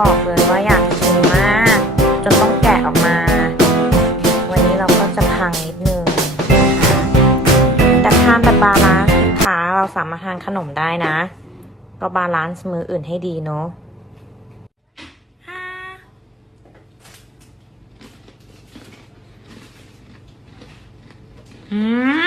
บอกเลยว่าอยากชิมมากจนต้องแกะออกมา วันนี้เราก็จะพังนิดนึงนะคะแต่ทานแบบบาลานซ์นะคะเราสามารถทานขนมได้นะ ก็บาลานซ์มื้ออื่นให้ดีเนาะอืม